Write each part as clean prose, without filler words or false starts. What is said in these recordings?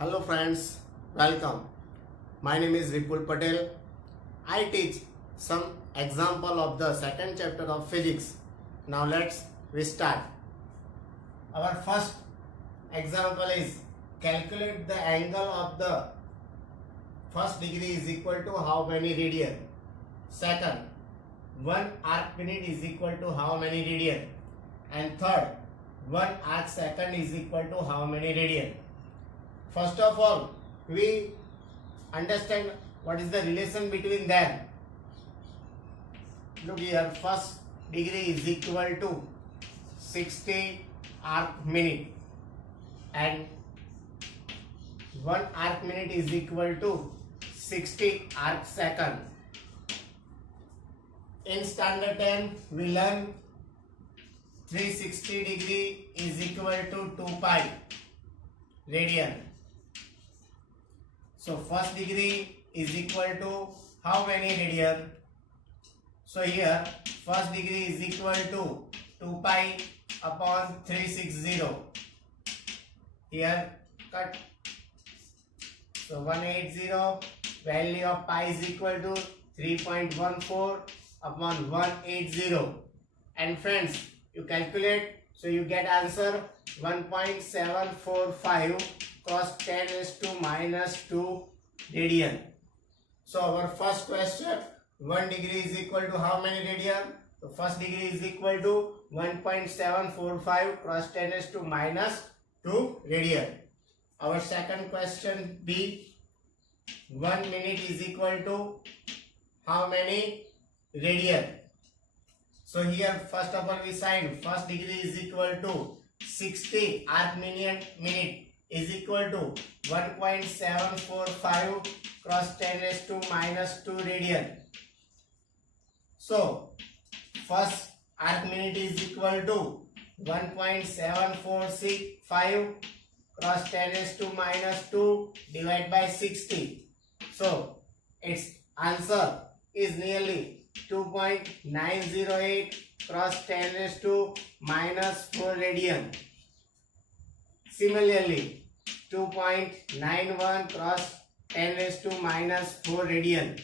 Hello friends, welcome. My name is Vipul Patel. I teach some example of the second chapter of physics. Now we start. Our first example is calculate the angle of the first degree is equal to how many radian. Second, 1 arc minute is equal to how many radian. And third, 1 arc second is equal to how many radian. First of all, we understand what is the relation between them. Look here, first degree is equal to 60 arc minute and 1 arc minute is equal to 60 arc second. In standard 10, we learn 360 degree is equal to 2 pi radian. So first degree is equal to how many radian? So here first degree is equal to 2 pi upon 360. Here cut. So 180, value of pi is equal to 3.14 upon 180. And friends, you calculate, so you get answer 1.745 cos 10 raised to minus 2 radian. So our first question, 1 degree is equal to how many radian? So first degree is equal to 1.745 cross 10 raised to minus 2 radian. Our second question B, 1 minute is equal to how many radian? So here first of all we find first degree is equal to 60 arc minute is equal to 1.745 cross 10 raised to minus 2 radian. So first arc minute is equal to 1.745 cross 10 raised to minus 2 divided by 60. So its answer is nearly 2.908 cross 10 raised to minus 4 radian. Similarly, 2.91 cross 10 raised to minus 4 radian.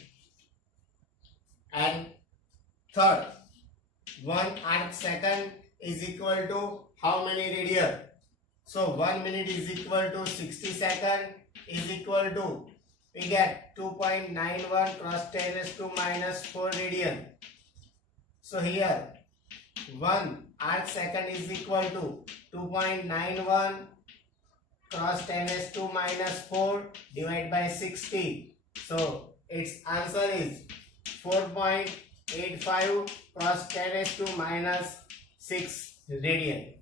And third, 1 arc second is equal to how many radian? So 1 minute is equal to 60 second is equal to, we get 2.91 cross 10 raised to minus 4 radian. So here 1 arc second is equal to 2.91 cross 10 raised to minus 4 divided by 60. So its answer is 4.85 cross 10 raised to minus 6 radian.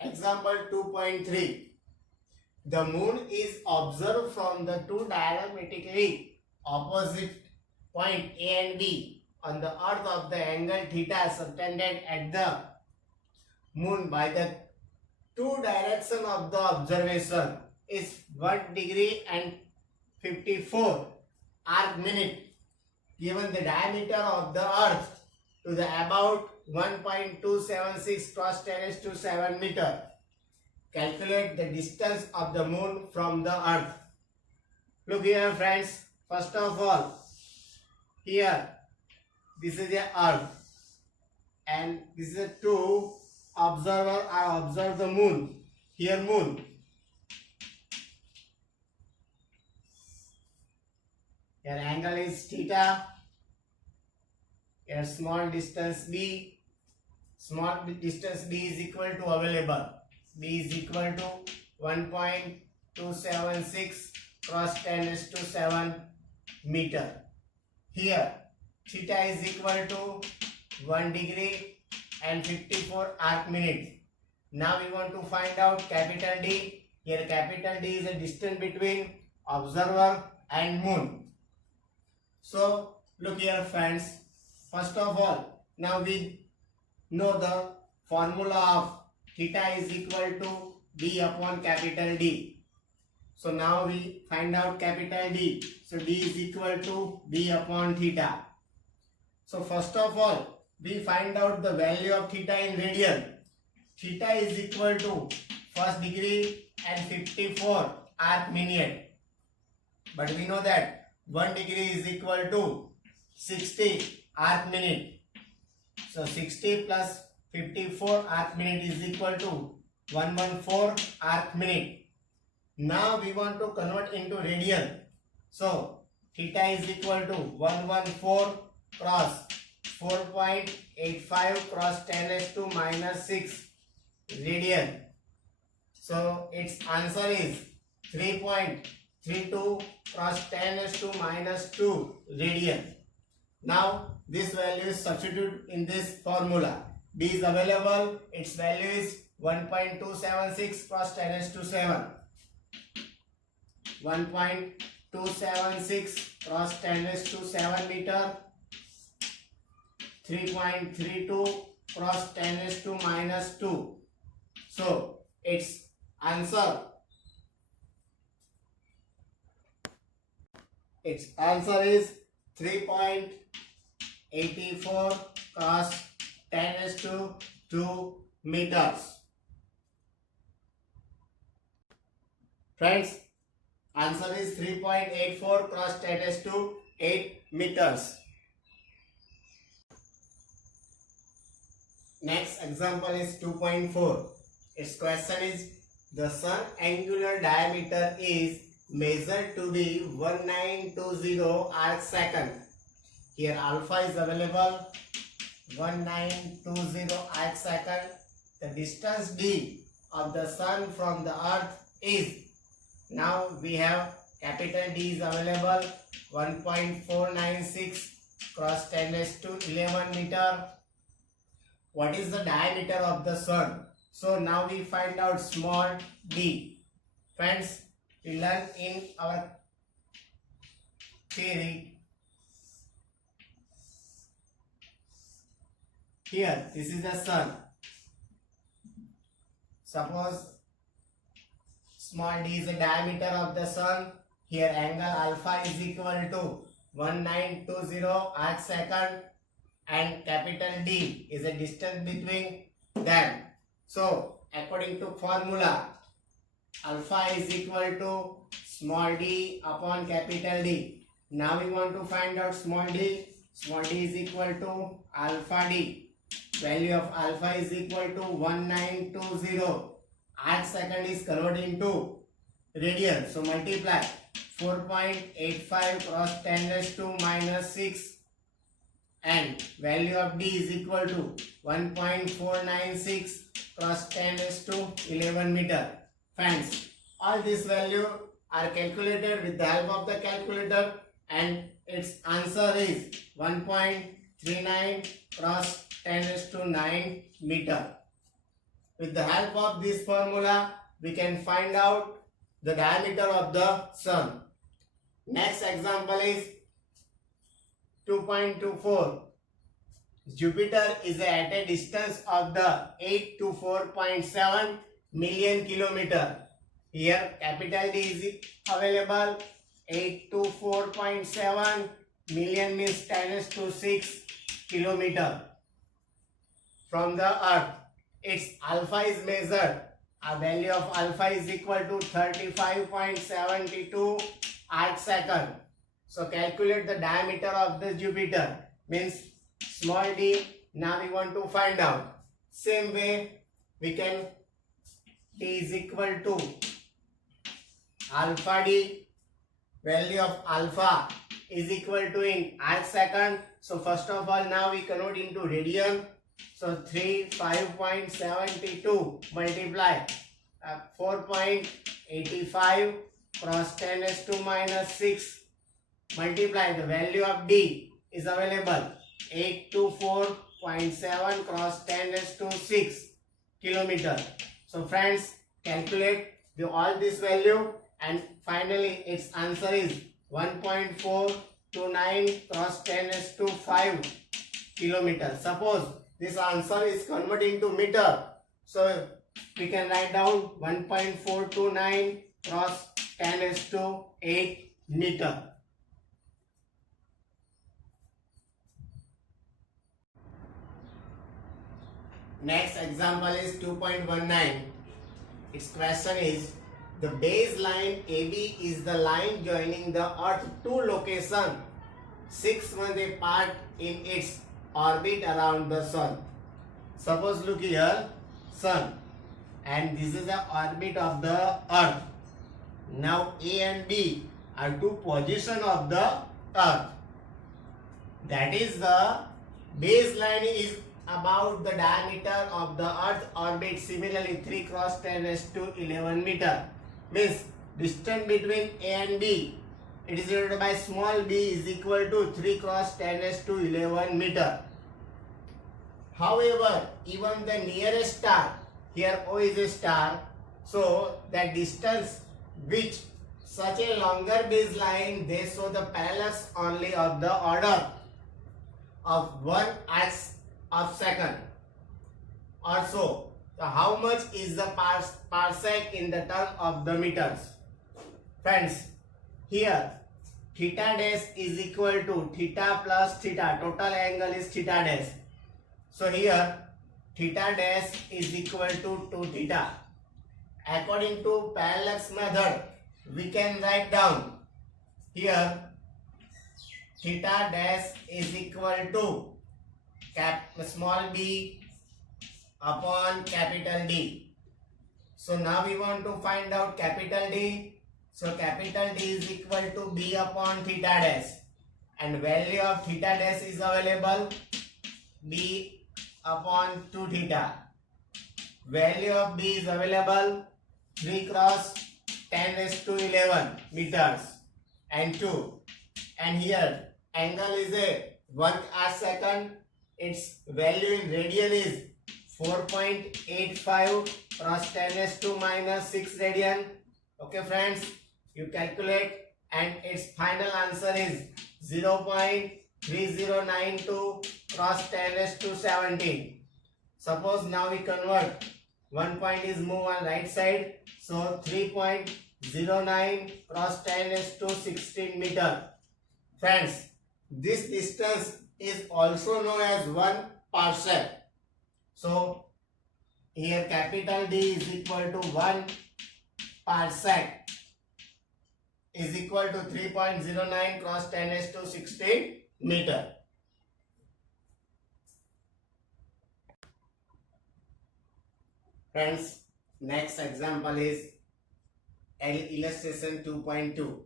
Example 2.3. The moon is observed from the two diametrically opposite point A and B on the earth of the angle theta subtended at the moon by the two direction of the observation is 1 degree and 54 arc minute. Given the diameter of the earth to the about 1.276 cross 10 raised to 7 meter. Calculate the distance of the moon from the earth. Look here friends, first of all, here this is the earth and this is a two observer I observe the moon. Here moon. Here angle is theta. Here small distance b. Small distance b is equal to available. B is equal to 1.276 cross 10 raised to 7 meter. Here theta is equal to 1 degree and 54 arc minute. Now we want to find out capital D. Here capital D is the distance between observer and moon. So look here friends. First of all, now we know the formula of theta is equal to B upon capital D. So now we find out capital D. So D is equal to B upon theta. So first of all, we find out the value of theta in radian. theta is equal to first degree and 54 arc minute. But we know that 1 degree is equal to 60 arc minute. So 60 plus 54 arc minute is equal to 114 arc minute. Now we want to convert into radian. So theta is equal to 114 cross 4.85 cross 10⁻⁻⁶ radian. So its answer is 3.32 cross 10⁻⁻² radian. Now this value is substituted in this formula. B is available. Its value is 1.276 cross 10⁻⁷. 1.276 cross 10⁻⁷ meter. 3.32 cross 10⁻⁻². So its answer is 3.84 cross 10⁻² meters. Friends, answer is 3.84 cross 10⁸ meters. Next example is 2.4. Its question is, the sun angular diameter is measured to be 1920 arc second. Here alpha is available, 1920 arc second. The distance d of the sun from the earth is, now we have capital D is available, 1.496 cross 10⁻11 meter. What is the diameter of the sun? So now we find out small d. Friends, we learned in our theory. Here, this is the sun. Suppose small d is the diameter of the sun. Here angle alpha is equal to 1920 arc second and capital D is the distance between them. So according to formula, alpha is equal to small d upon capital D. Now we want to find out small d. Small d is equal to alpha d. Value of alpha is equal to 1920. Arc second is converted into radian. So multiply 4.85 cross 10⁻⁻⁶ and value of d is equal to 1.496 cross 10⁻11 meter. Friends, all these values are calculated with the help of the calculator and its answer is 1.39 cross 10⁻9 meter. With the help of this formula, we can find out the diameter of the sun. Next example is 2.24. Jupiter is at a distance of the 8 to 4.7 million kilometer. Here capital D is available. 8 to 4.7 million means 10⁶ kilometer from the earth. Its alpha is measured. A value of alpha is equal to 35.72 arc second. So calculate the diameter of the Jupiter, means small d. Now we want to find out. Same way we can, d is equal to alpha d. Value of alpha is equal to in arc second. So first of all, now we convert into radian. So 35.72 multiply 4.85 cross 10⁻⁻⁶ multiply the value of d is available 8 to 4.7 cross 10⁻⁶ kilometer. So friends, calculate all this value and finally its answer is 1.429 cross 10⁻⁵ kilometer. Suppose this answer is converted into meter, so we can write down 1.429 cross 10⁸ meter. Next example is 2.19. Its question is, the baseline AB is the line joining the Earth to location 6 months apart in its orbit around the Sun. Suppose look here, Sun, and this is the orbit of the Earth. Now A and B are two positions of the Earth. That is, the baseline is about the diameter of the Earth orbit. Similarly, 3 cross 10 raised to 11 meter. Means distance between A and B, it is divided by small b is equal to 3 cross 10 raised to 11 meter. However, even the nearest star, here O is a star, so that distance which such a longer baseline, they show the parallax only of the order of 1/8 of second or so. So how much is the parsec in the term of the meters? Friends, here theta dash is equal to theta plus theta. Total angle is theta dash. So here theta dash is equal to 2 theta. According to parallax method, we can write down here theta dash is equal to small b upon capital D. So now we want to find out capital D. So capital D is equal to b upon theta dash, and value of theta dash is available b upon 2 theta. Value of b is available 3 cross 10 raised to 11 meters and 2. And here angle is a 1/8 second. Its value in radian is 4.85 cross 10 raised to minus 6 radian. Okay friends, you calculate and its final answer is 0.3092 cross 10 raised to 17. Suppose now we convert, 1 point is moved on right side, so 3.09 cross 10 raised to 16 meter. Friends, this distance is also known as 1 parsec. So here capital D is equal to 1 parsec is equal to 3.09 cross 10 raised to 16 meter. Friends, next example is illustration 2.2.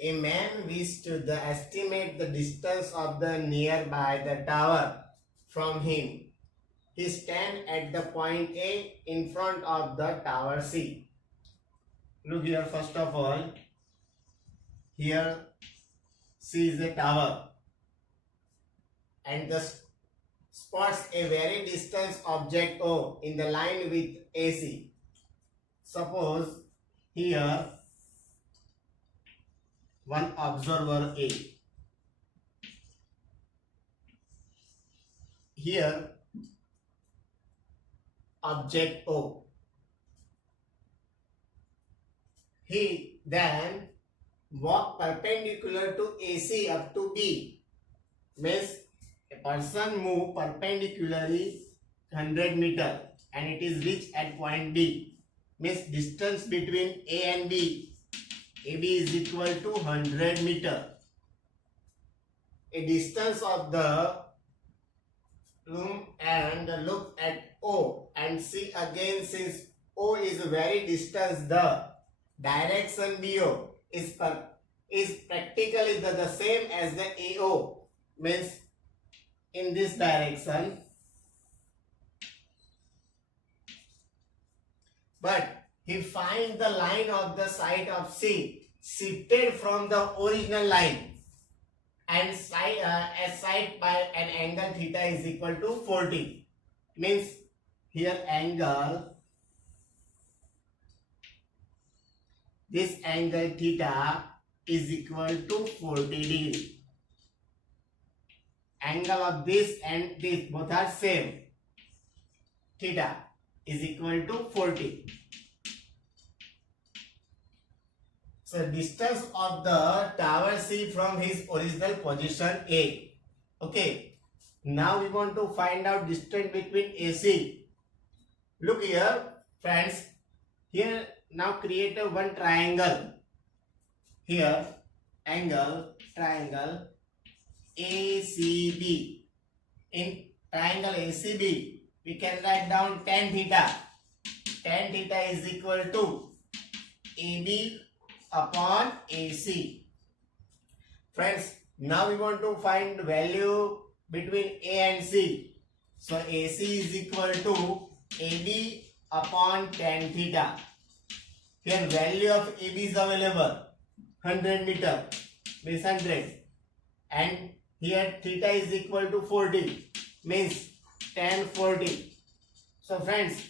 A man wished to estimate the distance of the nearby the tower from him. He stands at the point A in front of the tower C. Look here, first of all, here C is a tower and the spots a very distant object O in the line with AC. Suppose here one observer A. Here object O. He then walk perpendicular to AC up to B. Means a person move perpendicularly 100 meter and it is reached at point B. Means distance between A and B. AB is equal to 100 meter. A distance of the room and look at O and see again, since O is very distant, the direction BO is practically the same as the AO. Means in this direction, but he finds the line of the side of C shifted from the original line and as side by an angle theta is equal to 40. Means here angle, this angle theta is equal to 40 degree. Angle of this and this both are same. Theta is equal to 40. So distance of the tower C from his original position A. Okay. Now we want to find out distance between AC. Look here, friends. Here now create a one triangle. Here angle triangle ACB. In triangle ACB, we can write down tan theta. Tan theta is equal to AB upon AC. Friends, now we want to find value between A and C. So AC is equal to AB upon tan theta. Here value of AB is available 100 meter means 100, and here theta is equal to 40 means tan 40. So friends,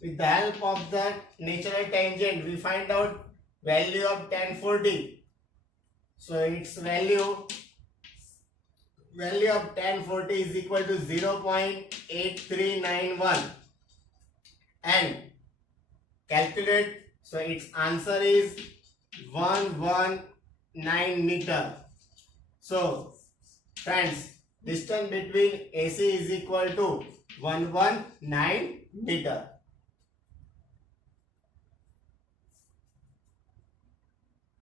with the help of the natural tangent we find out value of tan 40. So its value of tan 40 is equal to 0.8391 and calculate. So its answer is 119 meter. So friends, distance between AC is equal to 119 meter.